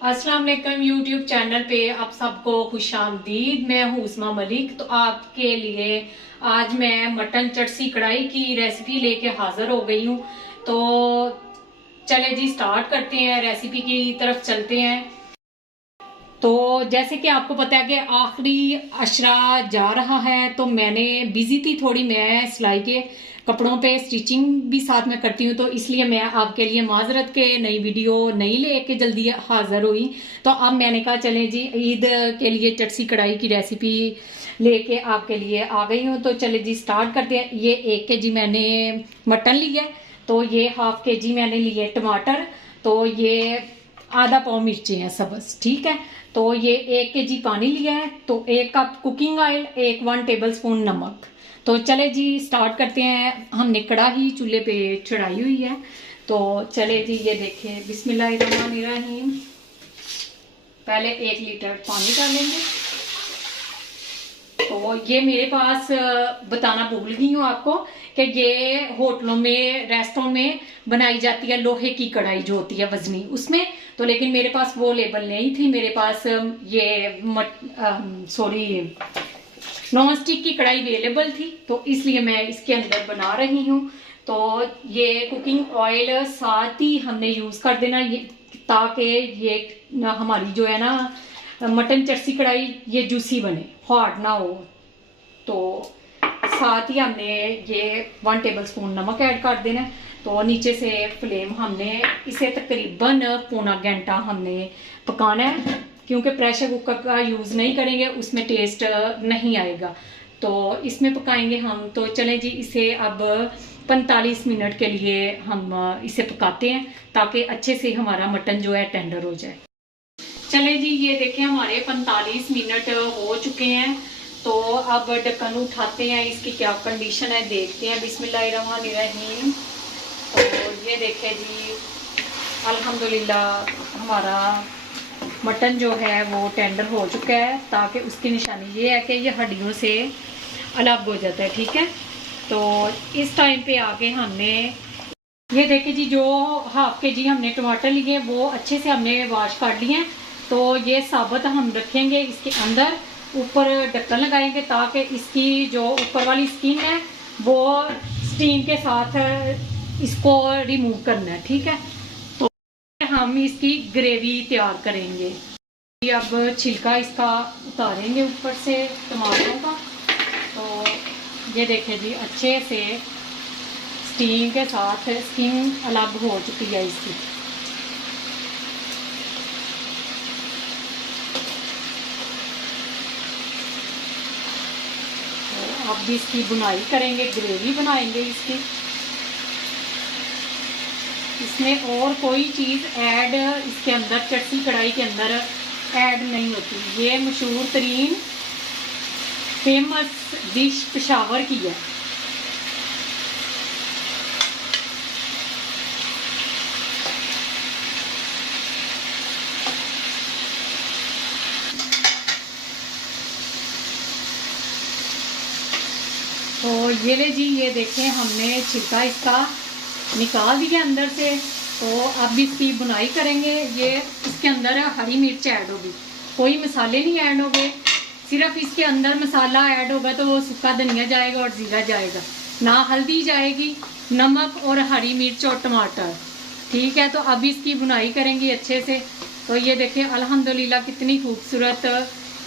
अस्सलाम वालेकुम YouTube channel पे आप सबको खुशामदीद। मैं हूँ उस्मा मलिक। तो आपके लिए आज मैं मटन चटसी कढ़ाई की रेसिपी लेके हाजिर हो गई हूँ। तो चले जी स्टार्ट करते हैं, रेसिपी की तरफ चलते हैं। तो जैसे कि आपको पता है कि आखिरी अशरा जा रहा है, तो मैंने बिजी थी थोड़ी, मैं सिलाई के कपड़ों पे स्टिचिंग भी साथ में करती हूँ, तो इसलिए मैं आपके लिए माजरत के नई वीडियो नहीं लेके जल्दी हाजिर हुई। तो अब मैंने कहा चले जी ईद के लिए चटसी कढ़ाई की रेसिपी लेके आपके लिए आ गई हूँ। तो चले जी स्टार्ट करते हैं। ये 1 kg मैंने मटन लिया, तो ये ½ kg मैंने लिए टमाटर, तो ये आधा पाव मिर्ची है सब्ज, ठीक है। तो ये 1 kg पानी लिया है, तो 1 cup cooking oil, 1 table spoon नमक। तो चले जी स्टार्ट करते हैं। हमने कढ़ाई चूल्हे पे चढ़ाई हुई है, तो चले जी ये देखें, बिस्मिल्लाहिर्रहमानिर्रहीम। पहले 1 लीटर पानी डालेंगे। तो ये मेरे पास बताना भूल गई हूँ आपको कि ये होटलों में, रेस्टोरेंट में बनाई जाती है लोहे की कढ़ाई जो होती है वजनी, उसमें। तो लेकिन मेरे पास वो लेबल नहीं थी, मेरे पास ये नॉन स्टिक की कढ़ाई अवेलेबल थी, तो इसलिए मैं इसके अंदर बना रही हूँ। तो ये कुकिंग ऑयल साथ ही हमने यूज कर देना, ये ताकि ये हमारी जो है ना मटन चटसी कढ़ाई ये जूसी बने, हार्ड ना हो। तो साथ ही हमने ये 1 टेबल स्पून नमक ऐड कर देना। तो नीचे से फ्लेम हमने इसे तकरीबन पौना घंटा हमने पकाना है, क्योंकि प्रेशर कुकर का यूज नहीं करेंगे, उसमें टेस्ट नहीं आएगा, तो इसमें पकाएंगे हम। तो चलें जी इसे अब 45 मिनट के लिए हम इसे पकाते हैं, ताकि अच्छे से हमारा मटन जो है टेंडर हो जाए। चले जी ये देखें हमारे 45 मिनट हो चुके हैं। तो अब ढक्कन उठाते हैं, इसकी क्या कंडीशन है देखते हैं। बिस्मिल्लाहिर्रहमानिर्रहीम। तो ये देखें जी अल्हम्दुलिल्लाह हमारा मटन जो है वो टेंडर हो चुका है, ताकि उसकी निशानी ये है कि ये हड्डियों से अलग हो जाता है, ठीक है। तो इस टाइम पे आके हमने ये देखें जी, जो ½ kg हमने टमाटर लिए वो अच्छे से हमने वॉश कर लिए हैं। तो ये साबुत हम रखेंगे इसके अंदर, ऊपर ढक्कन लगाएंगे, ताकि इसकी जो ऊपर वाली स्किन है वो स्टीम के साथ इसको रिमूव करना है, ठीक है। तो हम इसकी ग्रेवी तैयार करेंगे। अब छिलका इसका उतारेंगे ऊपर से टमाटरों का। तो ये देखें जी अच्छे से स्टीम के साथ स्किन अलग हो चुकी है इसकी। तो अब भी इसकी बुनाई करेंगे, ग्रेवी बनाएंगे इसकी। इसमें और कोई चीज़ ऐड इसके अंदर चटसी कढ़ाई के अंदर ऐड नहीं होती। ये मशहूर तरीन फेमस डिश पेशावर की है। तो ये ले जी ये देखें हमने छिलका इसका निकाल दिया अंदर से। तो अब इसकी बुनाई करेंगे। ये इसके अंदर हरी मिर्च ऐड होगी, कोई मसाले नहीं ऐड होंगे, सिर्फ इसके अंदर मसाला ऐड होगा तो सूखा धनिया जाएगा और जीरा जाएगा, ना हल्दी जाएगी, नमक और हरी मिर्च और टमाटर, ठीक है। तो अब इसकी बुनाई करेंगे अच्छे से। तो ये देखें अल्हम्दुलिल्लाह कितनी खूबसूरत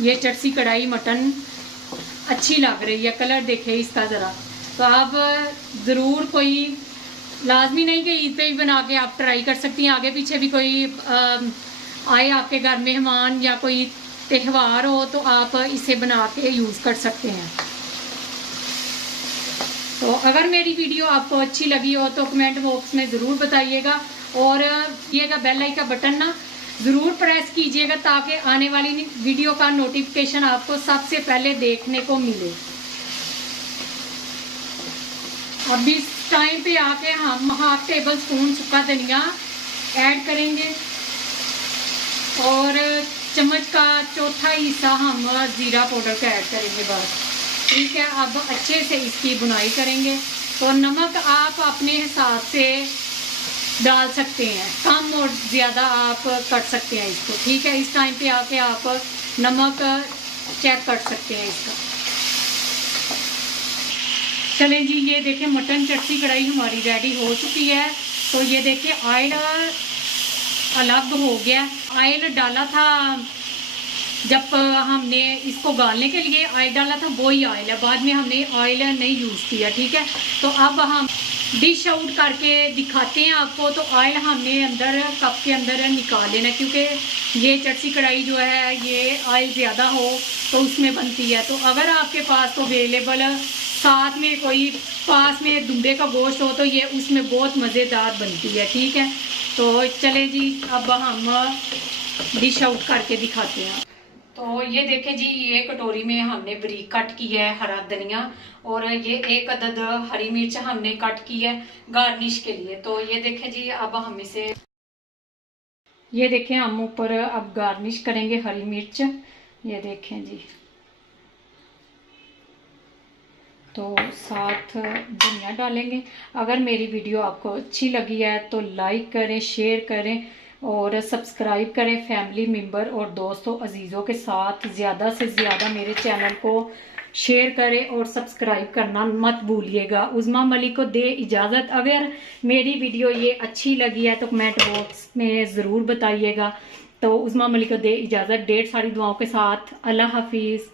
ये चटसी कढ़ाई मटन अच्छी लग रही है। कलर देखे इसका ज़रा। तो आप ज़रूर, कोई लाजमी नहीं कि ईद पे ही बना के आप ट्राई कर सकती हैं, आगे पीछे भी कोई आए आपके घर मेहमान या कोई त्यौहार हो तो आप इसे बना के यूज़ कर सकते हैं। तो अगर मेरी वीडियो आपको अच्छी लगी हो तो कमेंट बॉक्स में ज़रूर बताइएगा, और ये बेल आइकन का बटन ना ज़रूर प्रेस कीजिएगा, ताकि आने वाली वीडियो का नोटिफिकेशन आपको सबसे पहले देखने को मिले। अब इस टाइम पे आके हम ½ टेबल स्पून सूखा धनिया ऐड करेंगे, और चम्मच का चौथा हिस्सा हम ज़ीरा पाउडर का ऐड करेंगे, बस, ठीक है। अब अच्छे से इसकी बुनाई करेंगे। तो नमक आप अपने हिसाब से डाल सकते हैं, कम और ज़्यादा आप कर सकते हैं इसको, ठीक है। इस टाइम पे आके आप नमक चेक कर सकते हैं इसका। चलें जी, ये देखें मटन चटनी कढ़ाई हमारी रेडी हो चुकी है। तो ये देखिए ऑयल अलग हो गया। ऑयल डाला था जब हमने इसको गालने के लिए ऑयल डाला था, वही ऑयल है, बाद में हमने ऑयल नहीं यूज़ किया, ठीक है। तो अब हम डिश आउट करके दिखाते हैं आपको। तो ऑयल हमने अंदर कप के अंदर निकाल लेना, क्योंकि ये चटनी कढ़ाई जो है ये ऑयल ज़्यादा हो तो उसमें बनती है। तो अगर आपके पास तो अवेलेबल साथ में कोई पास में दुम्बे का गोश्त हो तो ये उसमें बहुत मज़ेदार बनती है, ठीक है। तो चले जी, अब हम डिश आउट करके दिखाते हैं। तो ये देखें जी, ये कटोरी में हमने बारीक कट की है हरा धनिया, और ये एक अदद हरी मिर्च हमने कट की है गार्निश के लिए। तो ये देखें जी, अब हम इसे, ये देखें हम ऊपर अब गार्निश करेंगे हरी मिर्च, ये देखें जी। तो साथ धनिया डालेंगे। अगर मेरी वीडियो आपको अच्छी लगी है तो लाइक करें, शेयर करें और सब्सक्राइब करें फैमिली मेम्बर और दोस्तों अजीज़ों के साथ। ज़्यादा से ज़्यादा मेरे चैनल को शेयर करें और सब्सक्राइब करना मत भूलिएगा। उज़मा मलिक को दे इजाज़त। अगर मेरी वीडियो ये अच्छी लगी है तो कमेंट बॉक्स में ज़रूर बताइएगा। तो उज़मा मलिक को दे इजाज़त, ढेर सारी दुआओं के साथ। अल्लाह हाफिज़।